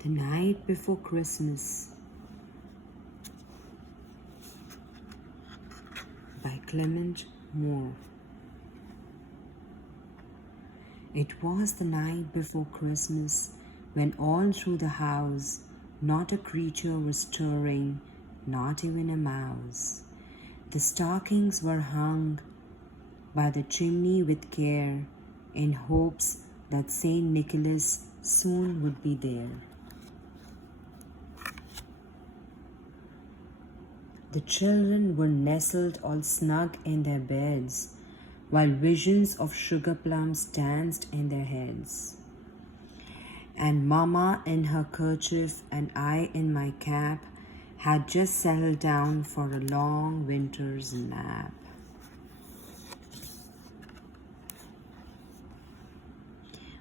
The Night Before Christmas by Clement. It was the night before Christmas, when all through the house not a creature was stirring, not even a mouse. The stockings were hung by the chimney with care, in hopes that Saint Nicholas soon would be there. The children were nestled all snug in their beds, while visions of sugar plums danced in their heads. And Mamma in her kerchief and I in my cap had just settled down for a long winter's nap.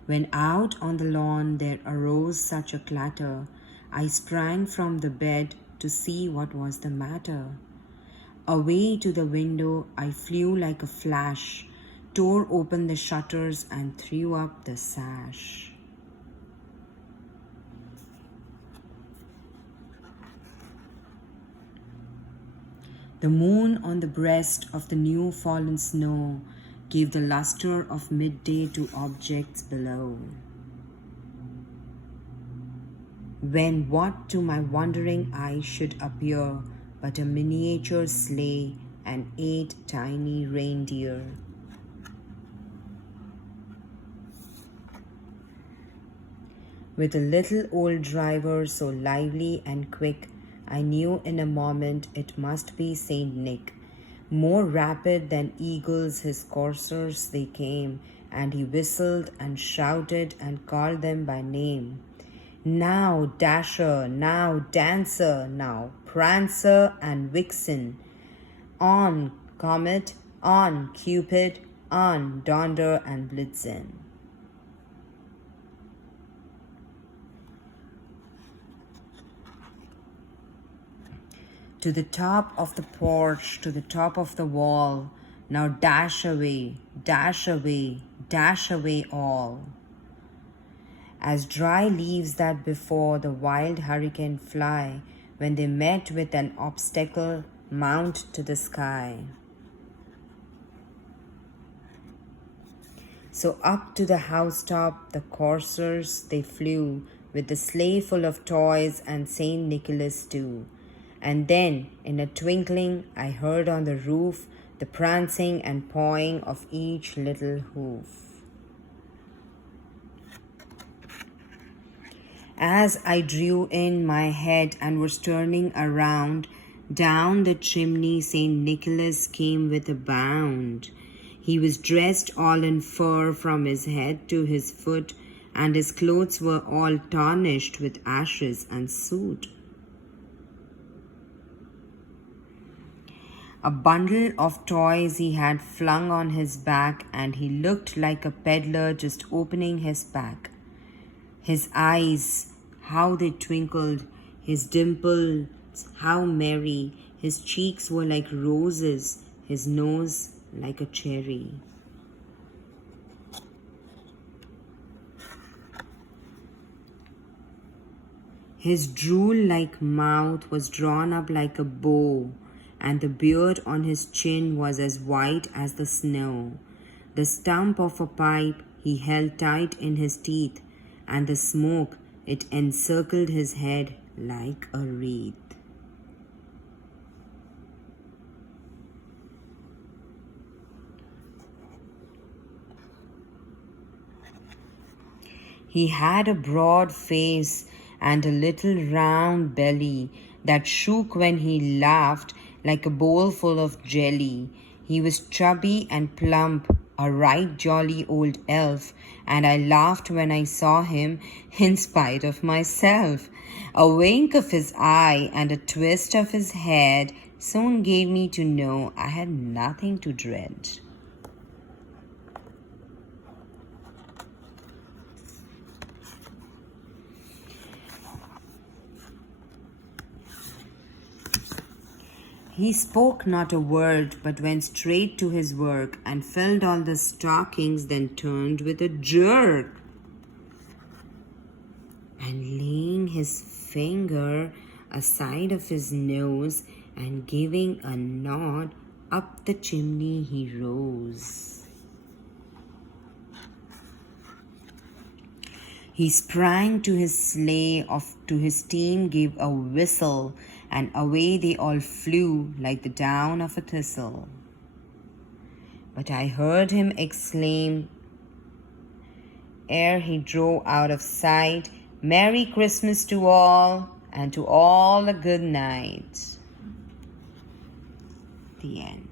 When out on the lawn there arose such a clatter, I sprang from the bed to see what was the matter. Away to the window I flew like a flash, tore open the shutters and threw up the sash. The moon on the breast of the new fallen snow gave the luster of midday to objects below. When what to my wondering eye should appear but a miniature sleigh and 8 tiny reindeer. With a little old driver so lively and quick, I knew in a moment it must be Saint Nick. More rapid than eagles his coursers they came, and he whistled and shouted and called them by name. Now Dasher, now Dancer, now Prancer and Vixen. On Comet, on Cupid, on Donder and Blitzen. To the top of the porch, to the top of the wall, now dash away, dash away, dash away all. As dry leaves that before the wild hurricane fly, when they met with an obstacle, mount to the sky. So up to the housetop the coursers they flew, with the sleigh full of toys and Saint Nicholas too. And then, in a twinkling, I heard on the roof the prancing and pawing of each little hoof. As I drew in my head and was turning around, down the chimney Saint Nicholas came with a bound. He was dressed all in fur from his head to his foot, and his clothes were all tarnished with ashes and soot. A bundle of toys he had flung on his back, and he looked like a peddler just opening his pack. His eyes, how they twinkled, his dimples, how merry, his cheeks were like roses, his nose like a cherry. His drool-like mouth was drawn up like a bow, and the beard on his chin was as white as the snow. The stump of a pipe he held tight in his teeth, and the smoke, it encircled his head like a wreath. He had a broad face and a little round belly that shook when he laughed like a bowl full of jelly. He was chubby and plump, a right jolly old elf, and I laughed when I saw him in spite of myself. A wink of his eye and a twist of his head soon gave me to know I had nothing to dread. He spoke not a word, but went straight to his work, and filled all the stockings, then turned with a jerk. And laying his finger aside of his nose and giving a nod, up the chimney he rose. He sprang to his sleigh, to his team gave a whistle, and away they all flew like the down of a thistle. But I heard him exclaim, ere he drove out of sight, "Merry Christmas to all, and to all a good night." The end.